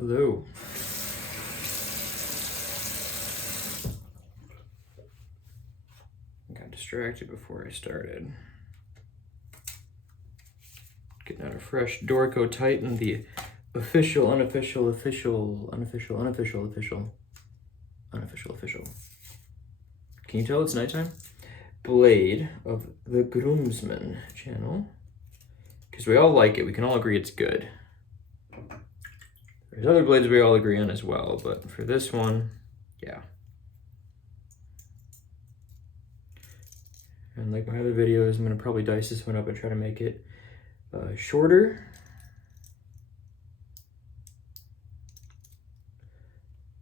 Hello. I got distracted before I started. Getting out a fresh Dorco Titan, the official. Can you tell it's nighttime? Blade of the Groomsman channel. Because we all like it, we can all agree it's good. There's other blades we all agree on as well, but for this one, yeah. And like my other videos, I'm gonna probably dice this one up and try to make it shorter.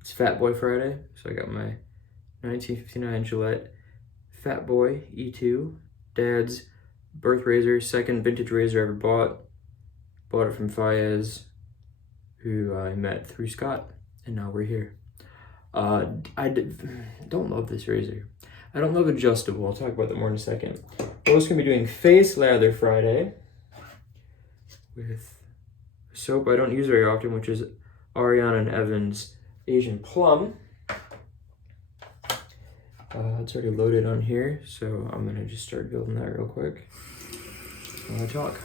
It's Fatboy Friday, so I got my 1959 Gillette Fatboy E2, Dad's birth razor, second vintage razor I ever bought. Bought it from Fayez, who I met through Scott, and now we're here. I don't love this razor. I don't love adjustable. I'll talk about that more in a second. We're also gonna be doing face lather Friday with soap I don't use very often, which is Ariana and Evan's Asian Plum. It's already loaded on here, so I'm gonna just start building that real quick while I talk.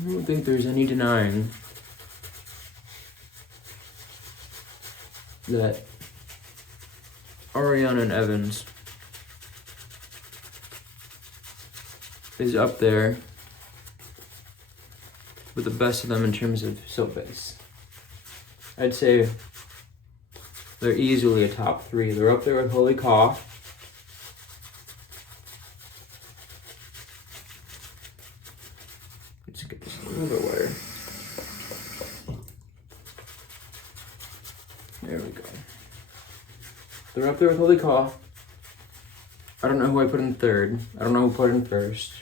I don't think there's any denying that Ariana and Evans is up there with the best of them in terms of soap base. I'd say they're easily a top 3. They're up there with Holy Caw. Let's get this a little bit wider. There we go. They're up there with Holy Caw. I don't know who I put in third. I don't know who put in first.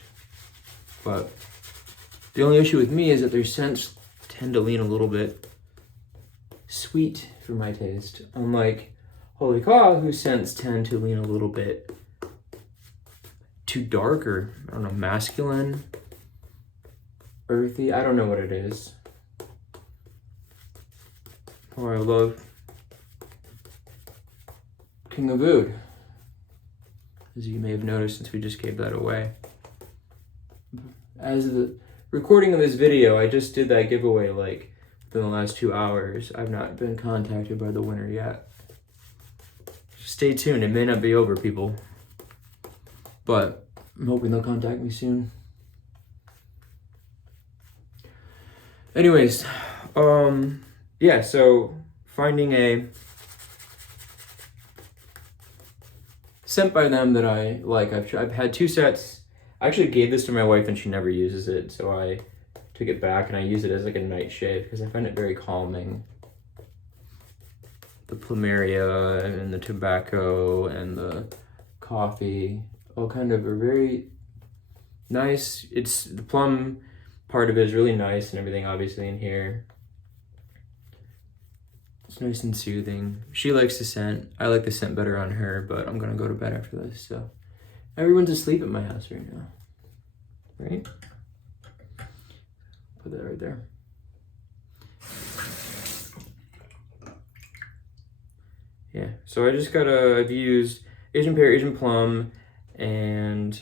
But the only issue with me is that their scents tend to lean a little bit sweet for my taste. Unlike Holy Caw, whose scents tend to lean a little bit too dark or, I don't know, masculine, earthy. I don't know what it is. Oh, I love King of Oud, as you may have noticed since we just gave that away. As the recording of this video, I just did that giveaway like within the last 2 hours. I've not been contacted by the winner yet. Stay tuned, it may not be over, people. But I'm hoping they'll contact me soon. Anyways, yeah, so finding a scent by them that I like. I've had 2 sets. I actually gave this to my wife and she never uses it, so I took it back and I use it as like a nightshade because I find it very calming. The plumeria and the tobacco and the coffee all kind of are very nice. It's the plum part of it is really nice and everything obviously in here. It's nice and soothing. She likes the scent. I like the scent better on her, but I'm gonna go to bed after this, so. Everyone's asleep at my house right now, right? Put that right there. Yeah, so I just I've used Asian Pear, Asian Plum, and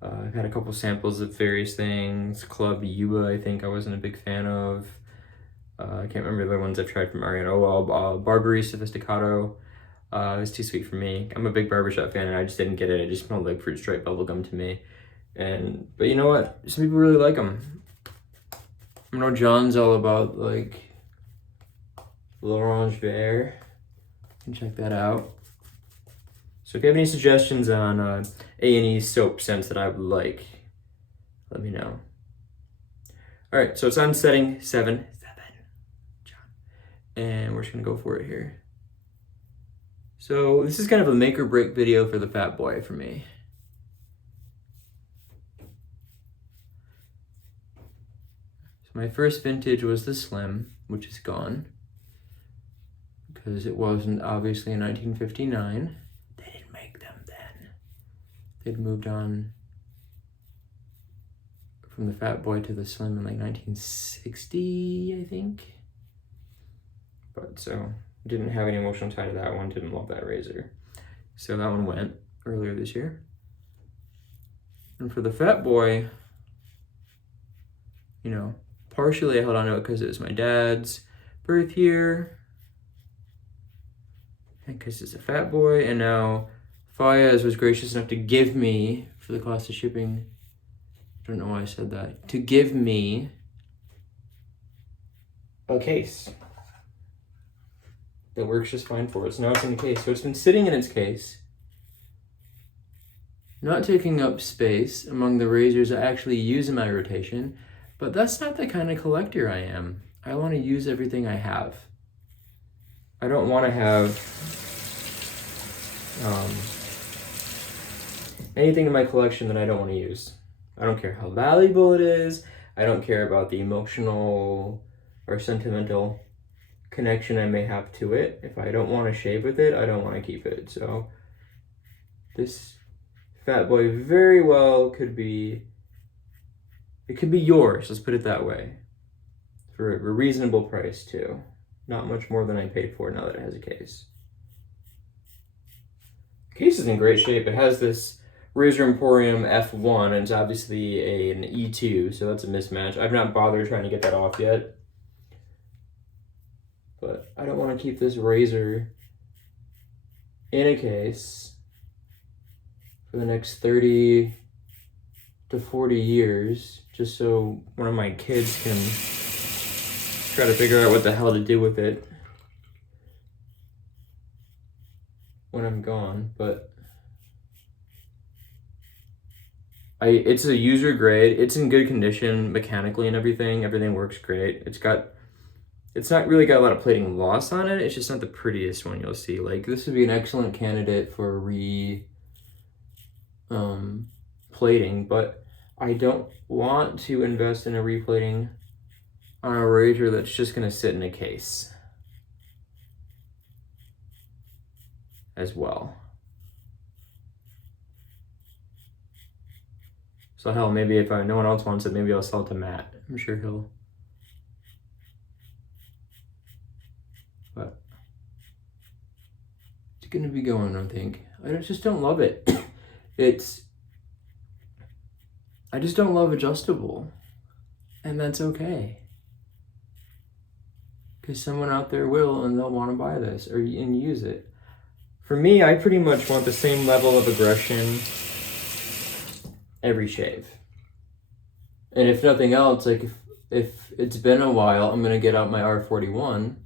I've had a couple samples of various things. Club Yuba, I think I wasn't a big fan of. I can't remember the other ones I've tried from Ariana. Oh, well, Barbary Sophisticato. It was too sweet for me. I'm a big barbershop fan and I just didn't get it. It just smelled like fruit stripe bubblegum to me. But you know what? Some people really like them. I know John's all about like L'Orange Vert. You can check that out. So if you have any suggestions on A&E soap scents that I would like, let me know. All right, so it's on setting 7. And we're just gonna go for it here. So this is kind of a make or break video for the Fatboy for me. So my first vintage was the Slim, which is gone. because it wasn't obviously in 1959. They didn't make them then. They'd moved on from the Fatboy to the Slim in like 1960, I think. But so, didn't have any emotional tie to that one, didn't love that razor. So that one went earlier this year. And for the Fatboy, you know, partially I held on to it because it was my dad's birth year. And because it's a Fatboy, and now Fayez was gracious enough to give me, for the cost of shipping, I don't know why I said that, to give me a case that works just fine for it. So now it's in the case. So it's been sitting in its case, not taking up space among the razors I actually use in my rotation, but that's not the kind of collector I am. I want to use everything I have. I don't want to have anything in my collection that I don't want to use. I don't care how valuable it is. I don't care about the emotional or sentimental connection I may have to it. If I don't want to shave with it, I don't want to keep it. So this Fatboy very well could be, it could be yours, let's put it that way, for a reasonable price too. Not much more than I paid for it now that it has a case. The case is in great shape. It has this Razor Emporium F1, and it's obviously an E2, so that's a mismatch. I've not bothered trying to get that off yet. But I don't want to keep this razor in a case for the next 30 to 40 years, just so one of my kids can try to figure out what the hell to do with it when I'm gone. But it's a user grade. It's in good condition mechanically and everything. Everything works great. It's not really got a lot of plating loss on it. It's just not the prettiest one you'll see. Like, this would be an excellent candidate for plating, but I don't want to invest in a replating on a razor that's just gonna sit in a case as well. So hell, maybe if no one else wants it, maybe I'll sell it to Matt. I'm sure he'll. But it's gonna be going, I think. I just don't love it. I just don't love adjustable, and that's okay. Because someone out there will, and they'll want to buy this and use it. For me, I pretty much want the same level of aggression every shave. And if nothing else, like if it's been a while, I'm gonna get out my R41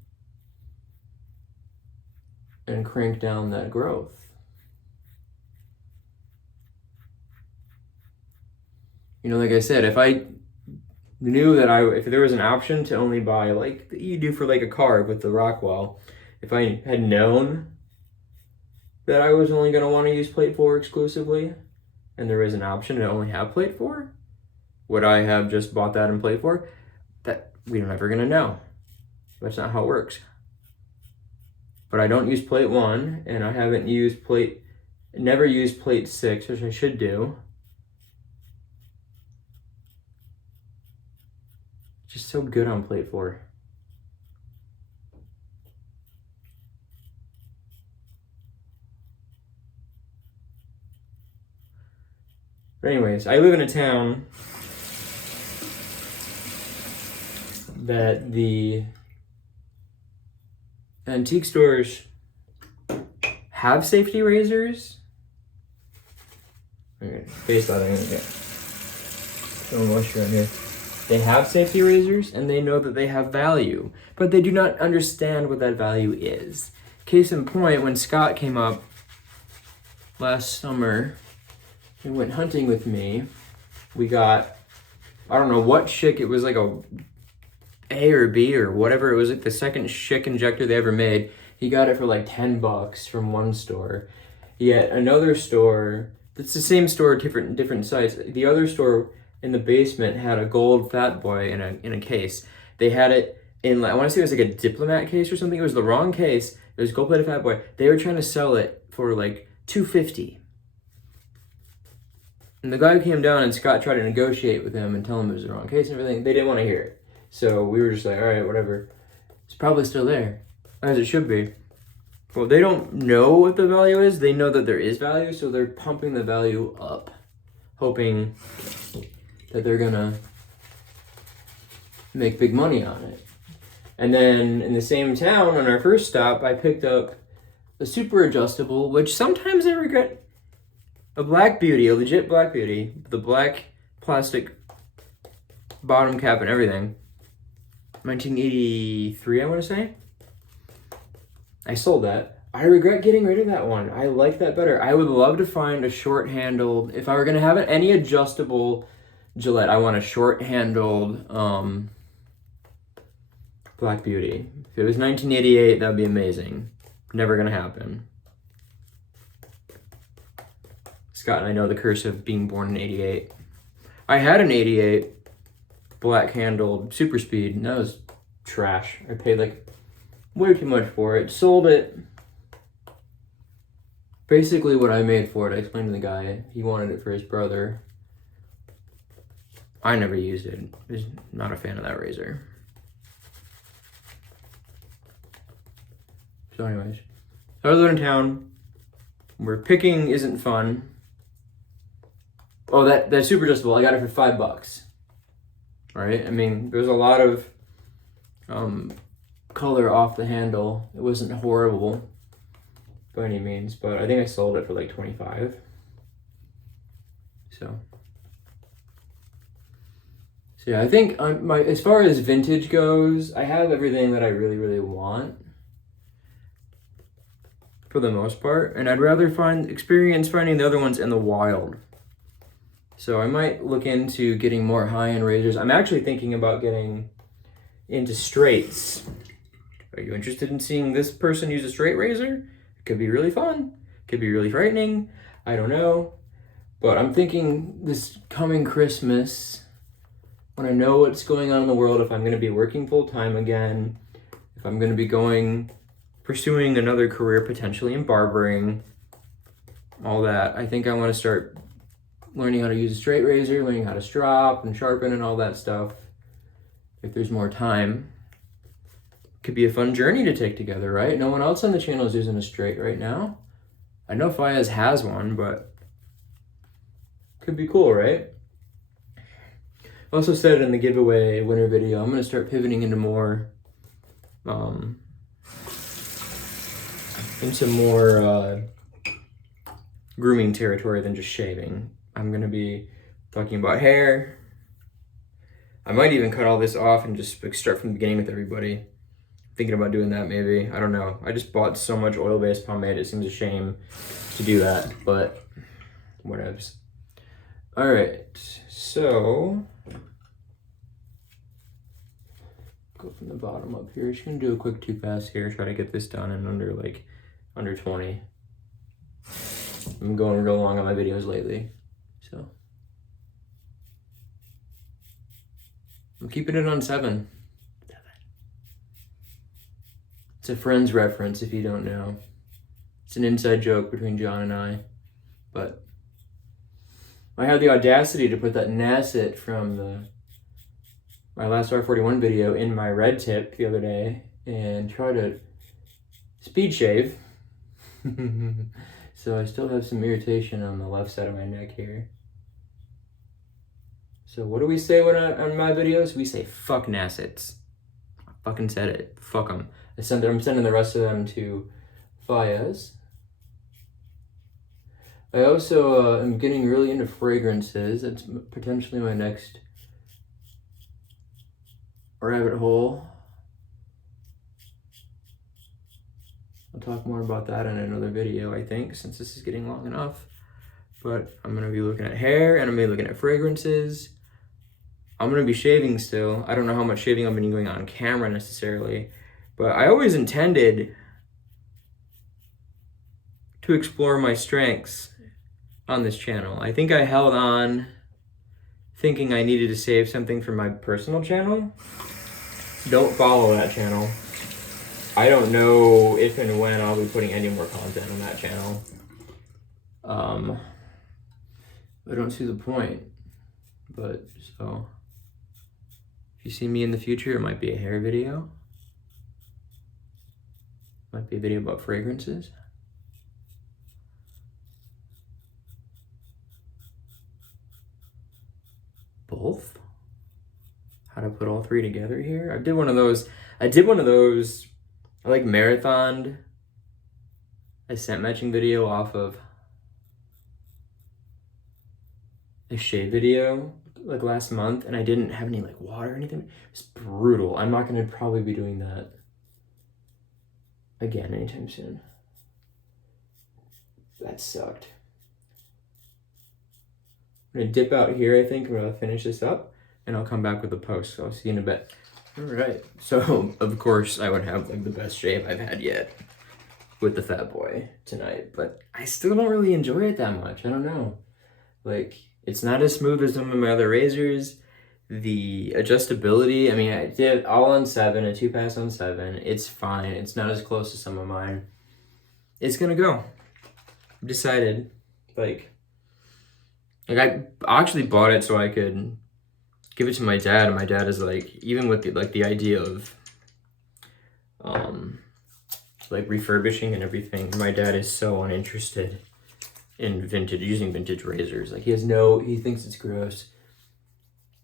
and crank down that growth. You know, like I said, if I knew that if there was an option to only buy, like you do for like a carb with the Rockwell, if I had known that I was only gonna want to use plate 4 exclusively, and there is an option to only have plate 4, would I have just bought that in plate 4? That we're never gonna know. That's not how it works. But I don't use plate 1, and I haven't used never used plate 6, which I should do. Just so good on plate 4. But anyways, I live in a town that the antique stores have safety razors. Okay, face that again. Don't moisture in here. They have safety razors, and they know that they have value, but they do not understand what that value is. Case in point, when Scott came up last summer and went hunting with me, we got, I don't know what Schick, it was like a A or B or whatever, it was like the second Schick injector they ever made. He got it for like $10 from one store. Yet another store, it's the same store, different sites. The other store in the basement had a gold Fatboy in a case. They had it in, I want to say it was like a diplomat case or something. It was the wrong case. It was gold-plated Fatboy. They were trying to sell it for like $250. And the guy came down and Scott tried to negotiate with him and tell him it was the wrong case and everything. They didn't want to hear it. So we were just like, all right, whatever. It's probably still there, as it should be. Well, they don't know what the value is. They know that there is value, so they're pumping the value up, hoping that they're gonna make big money on it. And then in the same town, on our first stop, I picked up a super adjustable, which sometimes I regret. A Black Beauty, a legit Black Beauty, the black plastic bottom cap and everything. 1983, I want to say. I sold that. I regret getting rid of that one. I like that better. I would love to find a short-handled, if I were going to have any adjustable Gillette, I want a short-handled Black Beauty. If it was 1988, that would be amazing. Never going to happen. Scott and I know the curse of being born in 88. I had an 88 black-handled Super Speed, and that was trash. I paid like way too much for it. Sold it. Basically what I made for it, I explained to the guy, he wanted it for his brother. I never used it. I was not a fan of that razor. So anyways, I was in town where picking isn't fun. Oh, that super adjustable, I got it for $5. Right? I mean, there's a lot of color off the handle. It wasn't horrible by any means, but I think I sold it for like $25. So yeah, I think as far as vintage goes, I have everything that I really, really want for the most part, and I'd rather experience finding the other ones in the wild. So I might look into getting more high-end razors. I'm actually thinking about getting into straights. Are you interested in seeing this person use a straight razor? It could be really fun. It could be really frightening. I don't know. But I'm thinking this coming Christmas, when I know what's going on in the world, if I'm going to be working full-time again, if I'm going to be pursuing another career potentially in barbering, all that, I think I want to start learning how to use a straight razor, learning how to strop and sharpen and all that stuff. If there's more time, could be a fun journey to take together, right? No one else on the channel is using a straight right now. I know Fayez has one, but could be cool, right? I also said in the giveaway winner video, I'm going to start pivoting into more grooming territory than just shaving. I'm going to be talking about hair. I might even cut all this off and just start from the beginning with everybody. Thinking about doing that maybe. I don't know. I just bought so much oil-based pomade. It seems a shame to do that, but whatevs. All right, so go from the bottom up here. Just gonna do a quick 2-pass here. Try to get this done in under 20. I'm going real long on my videos lately, so I'm keeping it on 7. It's a Friends reference if you don't know. It's an inside joke between John and I, but I had the audacity to put that Nasset from my last R41 video in my red tip the other day and try to speed shave. So I still have some irritation on the left side of my neck here. So what do we say on my videos? We say fuck Nassets. I fucking said it. Fuck them. I'm sending the rest of them to Fayez. I also am getting really into fragrances. That's potentially my next rabbit hole. I'll talk more about that in another video, I think, since this is getting long enough. But I'm going to be looking at hair, and I'm going to be looking at fragrances. I'm going to be shaving still. I don't know how much shaving I've been doing on camera necessarily, but I always intended to explore my strengths on this channel. I think I held on thinking I needed to save something for my personal channel. don't follow that channel. I don't know if and when I'll be putting any more content on that channel. I don't see the point. But so, if you see me in the future, it might be a hair video. Might be a video about fragrances. Both? How to put all three together here? I did one of those. I like marathoned a scent matching video off of a shave video like last month, and I didn't have any like water or anything. It's brutal. I'm not gonna probably be doing that again anytime soon. That sucked. I'm gonna dip out here, I think. I'm gonna finish this up and I'll come back with the post. So I'll see you in a bit. All right. So of course I would have like the best shave I've had yet with the Fatboy tonight, but I still don't really enjoy it that much. I don't know. Like, it's not as smooth as some of my other razors. The adjustability, I mean, I did all on 7, a 2-pass on 7. It's fine. It's not as close to some of mine. It's gonna go. I've decided, like I actually bought it so I could give it to my dad, and my dad is like, even with the idea of like refurbishing and everything, my dad is so uninterested in using vintage razors. Like, he thinks it's gross.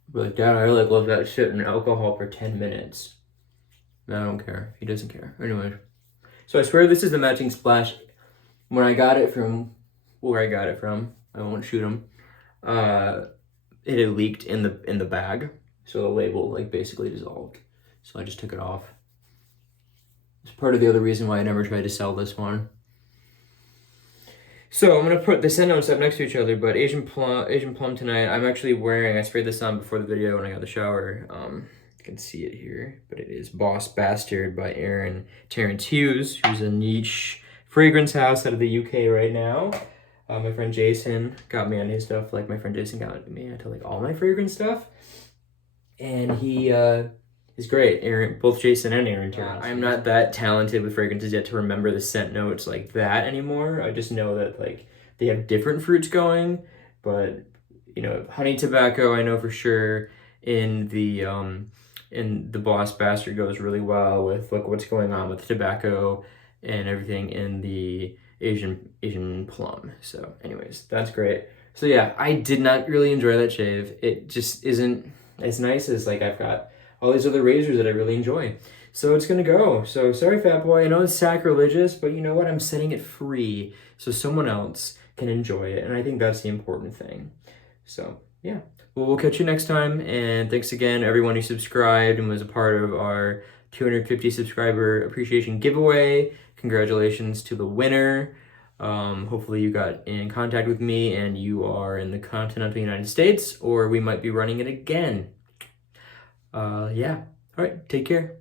But like, Dad, I like love that shit in alcohol for 10 minutes. I don't care. He doesn't care. Anyway, so I swear this is the matching splash. When I got it from where I got it from, I won't shoot him. It had leaked in the bag, so the label like basically dissolved. So I just took it off. It's part of the other reason why I never tried to sell this one. So I'm gonna put the scent notes up next to each other, but Asian Plum tonight. I'm actually wearing. I sprayed this on before the video when I got the shower. You can see it here, but it is Boss Bastard by Terrence Hughes, who's a niche fragrance house out of the UK right now. My friend Jason got me on his stuff. Like, my friend Jason got me into like all my fragrance stuff, and he is great. Both Jason and Aaron. I'm not that talented with fragrances yet to remember the scent notes like that anymore. I just know that like they have different fruits going, but you know, honey tobacco I know for sure. In the Boss Bastard goes really well with like what's going on with tobacco and everything in the Asian Plum. So anyways, that's great. So yeah, I did not really enjoy that shave. It just isn't as nice as like I've got all these other razors that I really enjoy. So it's gonna go. So sorry, Fatboy. I know it's sacrilegious, but you know what? I'm setting it free so someone else can enjoy it. And I think that's the important thing. So yeah. Well, we'll catch you next time. And thanks again, everyone who subscribed and was a part of our 250 subscriber appreciation giveaway. Congratulations to the winner. Hopefully you got in contact with me and you are in the continental United States, or we might be running it again. Yeah. All right. Take care.